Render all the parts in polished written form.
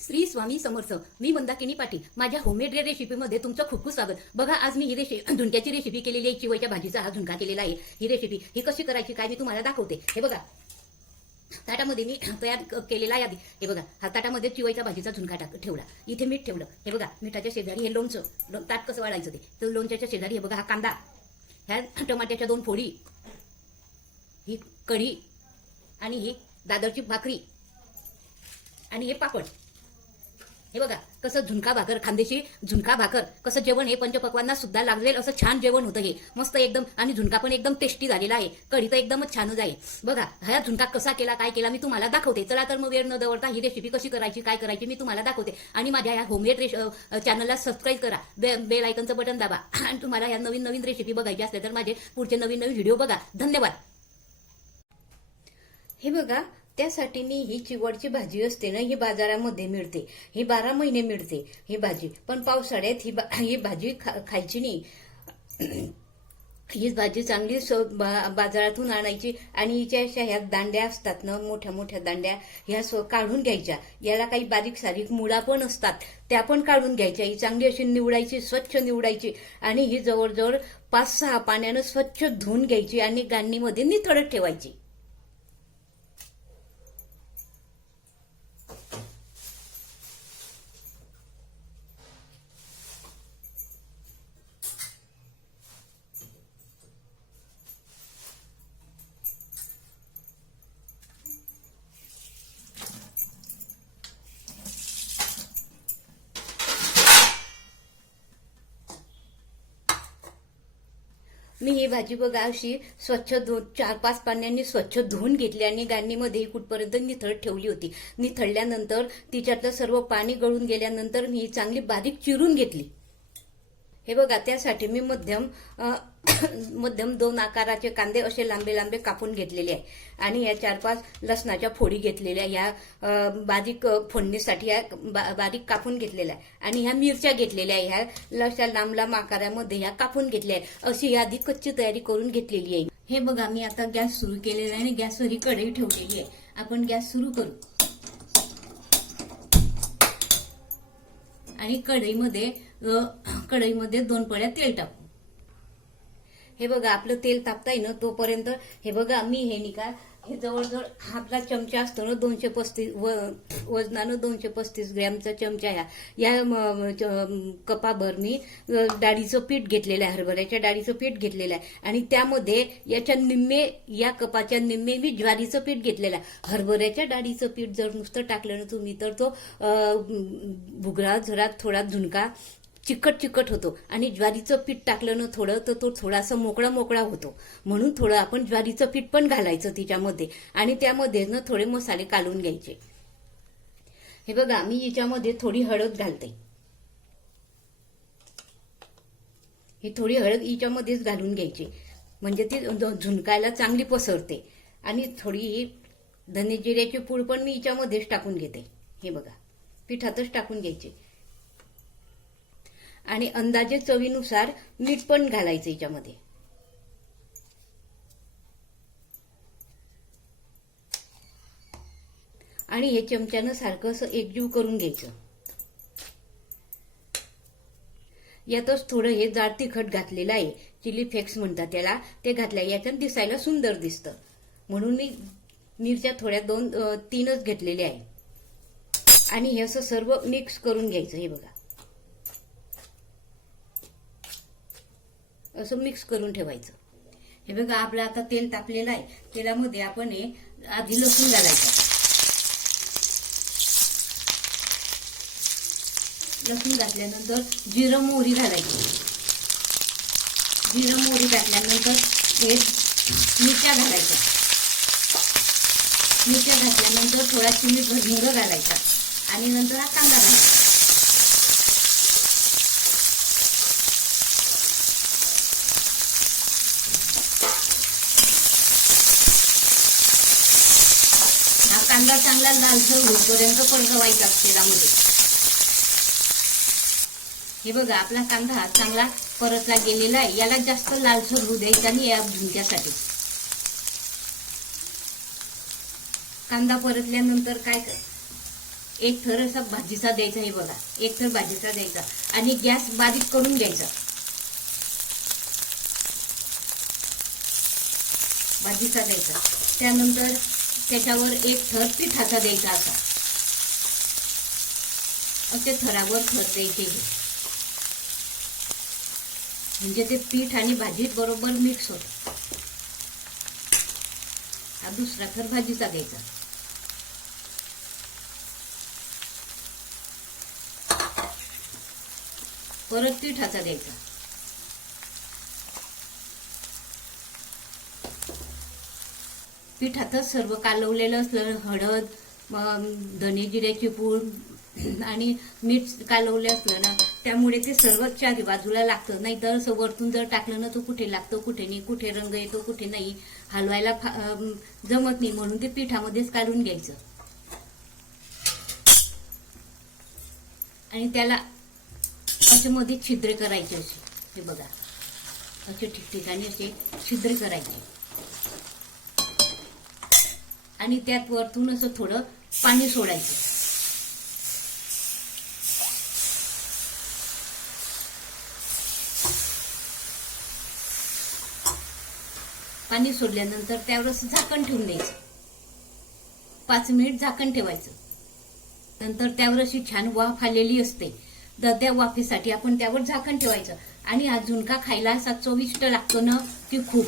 श्री स्वामी समर्थ. मी मंदाकिनी पाटील. माझ्या होममेड रेसिपीमध्ये तुमचं खूप खूप स्वागत. बघा, आज मी ही झुणक्याची रेसिपी केलेली आहे. चिवईच्या भाजीचा हा झुणका केलेला आहे. ही रेसिपी ही कशी करायची काय मी तुम्हाला दाखवते. हे बघा, ताटामध्ये मी तयार केलेला आहे आधी. हे बघा, हा ताटामध्ये चिवईच्या भाजीचा झुणका ठेवला. इथे मीठ ठेवलं. हे बघा, मिठाच्या शेजारी हे लोणचं, ताट कसं वाढायचं ते. तर लोणच्याच्या शेजारी हे बघा हा कांदा, ह्या टमाट्याच्या 2 फोडी, ही कढी आणि ही दादरची भाकरी आणि हे पापड. हे बघा कसं झुणका भाकर, खानदेशी झुणका भाकर कसं जेवण हे पंचपक्वांना सुद्धा लागेल असं छान जेवण होतं हे. मस्त एकदम. आणि झुणका पण एकदम टेस्टी झालेला आहे. कढी तर एकदमच छानच आहे. बघा, हा झुणका कसा केला काय केला मी तुम्हाला दाखवते. चला तर मग वेळ न दवडता ही रेसिपी कशी करायची काय करायची मी तुम्हाला दाखवते. आणि माझ्या या होममेड चॅनलला सबस्क्राईब करा, बेल आयकनचं बटन दाबा. आणि तुम्हाला ह्या नवीन नवीन रेसिपी बघायची असल्या तर माझे पुढचे नवीन नवीन व्हिडिओ बघा. धन्यवाद. हे बघा, त्यासाठी मी ही चिवडची भाजी असते ना, ही बाजारामध्ये मिळते. ही 12 महिने मिळते ही भाजी. पण पावसाळ्यात ही भाजी खायची नाही. ही भाजी चांगली बाजारातून आणायची आणि हिच्या अशा ह्या दांड्या असतात ना, मोठ्या मोठ्या दांड्या, ह्या काढून घ्यायच्या. याला काही बारीक सारीक मुळा पण असतात, त्या पण काढून घ्यायच्या. ही चांगली अशी निवडायची, स्वच्छ निवडायची आणि ही जवळजवळ 5-6 पाण्यानं स्वच्छ धुवून घ्यायची आणि गांडीमध्ये निथळत ठेवायची. मी ही भाजी बघा अशी स्वच्छ 4-5 पाण्याने स्वच्छ धुवून घेतली आणि गांडीमध्ये कुठपर्यंत निथळत ठेवली होती. निथळल्यानंतर तिच्यातलं सर्व पाणी गळून गेल्यानंतर मी ही चांगली बारीक चिरून घेतली. हे बघा, त्यासाठी मी मध्यम 2 आकाराचे कांदे असे लांबे लांबे कापून घेतलेले आहे. आणि या 4-5 लसणाच्या फोडी घेतलेल्या, या बारीक फोडणीसाठी या बारीक कापून घेतलेल्या आहे. आणि ह्या मिरच्या घेतलेल्या आहे, ह्या अशा लांब लांब आकारामध्ये ह्या कापून घेतल्या आहे. अशी आधी कच्ची तयारी करून घेतलेली आहे. हे बघा, मी आता गॅस सुरू केलेला आहे आणि गॅसवर ही कढई ठेवलेली आहे. आपण गॅस सुरू करू आणि कढईमध्ये 2 पळ्या तेल टाकू. हे बघा, आपलं तेल तापताय ना, तोपर्यंत हे बघा मी हे जवळजवळ आपला चमचा असतो ना, 235 वजनानं 235 ग्रॅमचा चमचा या कपाभर मी डाळीचं पीठ घेतलेलं आहे, हरभऱ्याच्या डाळीचं पीठ घेतलेलं आहे. आणि त्यामध्ये या कपाच्या निम्मे मी ज्वारीचं पीठ घेतलेलं आहे. हरभऱ्याच्या डाळीचं पीठ जर नुसतं टाकलं ना तुम्ही तर तो भुगरा जरा थोडा झुणका चिकट होतो. आणि ज्वारीचं पीठ टाकलं ना थोडं तर तो थोडासा मोकळा होतो. म्हणून थोडं आपण ज्वारीचं पीठ पण घालायचं तिच्यामध्ये आणि त्यामध्ये ना थोडे मसाले काढून घ्यायचे. हे बघा, मी याच्यामध्ये थोडी हळद घालते. ही थोडी हळद याच्यामध्येच घालून घ्यायची म्हणजे ती झुणकायला चांगली पसरते. आणि थोडी धने जिऱ्याची पूड पण मी याच्यामध्येच टाकून घेते. हे बघा, पिठातच टाकून घ्यायची. आणि अंदाजे चवीनुसार मीठ पण घालायचं याच्यामध्ये. आणि हे चमच्यानं सारखं असं एकजीव करून घ्यायचं. यातच थोडं हे जाड तिखट घातलेलं आहे, चिली फ्लेक्स म्हणतात त्याला, ते घातलंय. याच्यात दिसायला सुंदर दिसतं म्हणून मी मिरच्या थोड्या 2-3च घेतलेल्या आहे. आणि हे असं सर्व मिक्स करून घ्यायचं. हे बघा, असं मिक्स करून ठेवायचं. हे बघा, आपलं आता तेल तापलेलं आहे. तेलामध्ये आपण आधी लसूण घालायचं. लसूण घातल्यानंतर जिरं मोहरी घालायची. जिरं मोहरी घातल्यानंतर हे मिरच्या घालायच्या. मिरच्या घातल्यानंतर थोडा चिमीट हिंग घालायचा आणि नंतर हा कांदा घालायचा. कांदा चांगला लालसर होईपर्यंत परतवायचा तेलामध्ये. हे बघा, आपला कांदा चांगला परतला गेलेला आहे. याला जास्त लालसर होऊ द्यायचा नाही या झुणक्यासाठी. कांदा परतल्यानंतर काय एक थर असा भाजीचा द्यायचा. हे बघा, एक थर भाजीचा द्यायचा आणि गॅस बारीक करून घ्यायचा. भाजीचा द्यायचा. त्यानंतर त्याच्यावर एक थर पिठाचा द्यायचा. असे थरावर थर द्यायचे, म्हणजे ते पीठ आणि भाजीत बरोबर मिक्स होतं. हा दुसरा थर भाजीचा द्यायचा. परत पिठाचा द्यायचा. पिठातच सर्व कालवलेलं असलं, हळद, धने जिऱ्याची पूड आणि मीठ कालवले असलं ना, त्यामुळे ते सर्व चारी बाजूला लागतं. नाही तर असं वरतून जर टाकलं ना, तो कुठे लागतो कुठे नाही, कुठे रंग येतो कुठे नाही, हलवायला जमत नाही. म्हणून ते पिठामध्येच काढून घ्यायचं आणि त्याला असे मध्ये छिद्र करायचे. असे हे बघा, असे ठिकठिकाणी असे छिद्र करायचे आणि त्यात वरतून असं थोडं पाणी सोडायचं. पाणी सोडल्यानंतर त्यावर असं झाकण ठेवून द्यायचं. 5 मिनिट झाकण ठेवायचं. नंतर त्यावर अशी छान वाफ आलेली असते. त्या वाफेसाठी आपण त्यावर झाकण ठेवायचं. आणि हा झुणका खायला असा चविष्ट लागतो ना की खूप.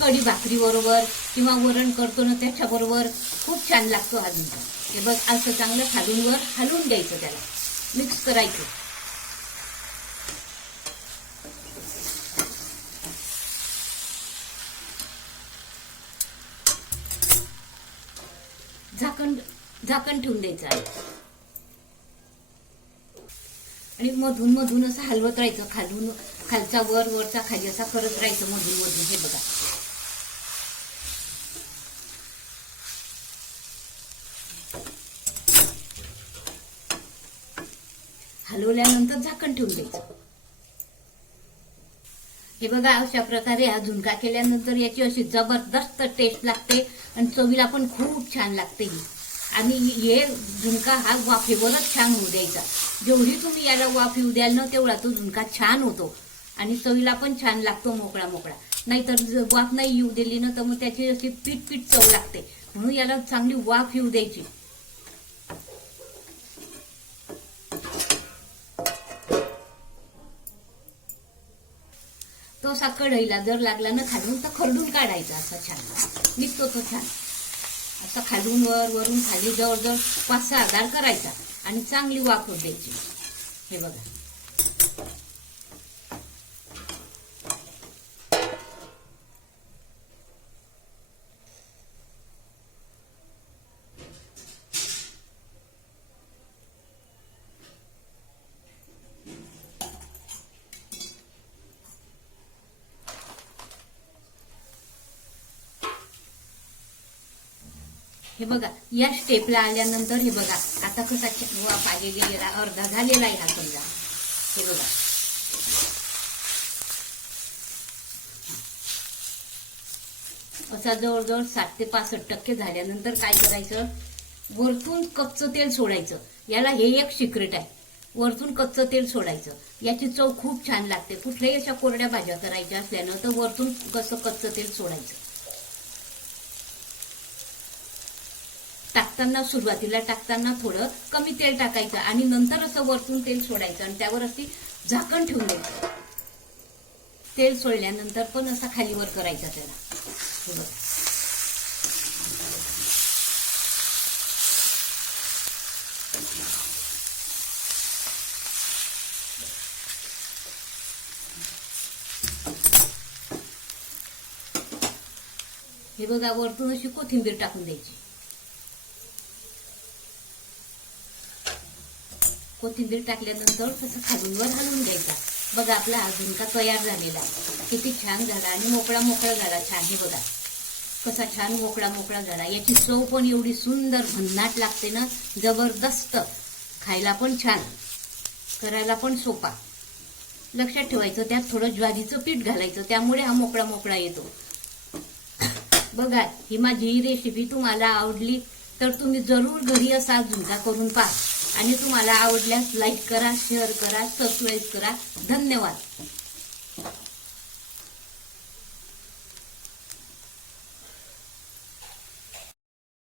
कढी भाकरी बरोबर किंवा वरण करतो ना त्याच्याबरोबर खूप छान लागतो हा झुणका. हे बघ, असं चांगलं खालून वर हलवून घ्यायचं, त्याला मिक्स करायचं. झाकण ठेवून द्यायचं आहे आणि मधून मधून असं हलवत राहायचं. खालचा वर, वरचा खाली असा करत राहायचं मधून मधून. हे बघा, हलवल्यानंतर झाकण ठेवून द्यायचं. हे बघा, अशा प्रकारे हा झुणका केल्यानंतर याची अशी जबरदस्त टेस्ट लागते आणि चवीला पण खूप छान लागते. आणि हे झुणका हा वाफेवरच छान होऊ द्यायचा. जेवढी तुम्ही याला वाफ येऊ द्याल ना, तेवढा तो झुणका छान होतो आणि चवीला पण छान लागतो, मोकळा मोकळा. नाहीतर वाफ नाही येऊ दिली ना, तर मग त्याची अशी पीठ पीठ चव लागते. म्हणून याला चांगली वाफ येऊ द्यायची. तो असा कढईला जर लागला ना खालून, तर खरडून काढायचा. असा छान निघतो तो छान. असं खालून वर, वरून खाली जवळजवळ 5-6 आधार करायचा आणि चांगली वाफ होत द्यायची. हे बघा, हे बघा, या स्टेपला आल्यानंतर हे बघा आता कसा वाफ आलेली, अर्धा झालेला आहे हा समजा. हे बघा, असा जवळजवळ 60 ते 65% झाल्यानंतर काय करायचं, वरतून कच्चं तेल सोडायचं. याला हे एक सिक्रेट आहे, वरतून कच्चं तेल सोडायचं. याची चव खूप छान लागते. कुठल्याही अशा कोरड्या भाज्या करायच्या असल्यानं तर वरतून कसं कच्चं तेल सोडायचं. सुरुवातीला टाकताना थोडं कमी तेल टाकायचं आणि नंतर असं वरतून तेल सोडायचं आणि त्यावर अशी झाकण ठेवून द्यायचं. तेल सोडल्यानंतर पण असा खालीवर करायचा त्याला. हे बघा, हे बघा, वरतून अशी कोथिंबीर टाकून द्यायची. कोथिंबीर टाकल्यानंतर तसं खालून वर हलवून घ्यायचा. बघा, आपला हा झुणका तयार झालेला आहे. किती छान झाला आणि मोकळा मोकळा झाला. छान, हे बघा कसा छान मोकळा मोकळा झाला. याची चव पण एवढी सुंदर भन्नाट लागते ना, जबरदस्त. खायला पण छान, करायला पण सोपा. लक्षात ठेवायचं, त्यात थोडं ज्वारीचं पीठ घालायचं, त्यामुळे हा मोकळा मोकळा येतो. बघा, ही माझी रेसिपी तुम्हाला आवडली तर तुम्ही जरूर घरी असा झुणका करून पहा आणि तुम्हाला आवडल्यास लाईक करा, शेअर करा, सबस्क्राईब करा. धन्यवाद.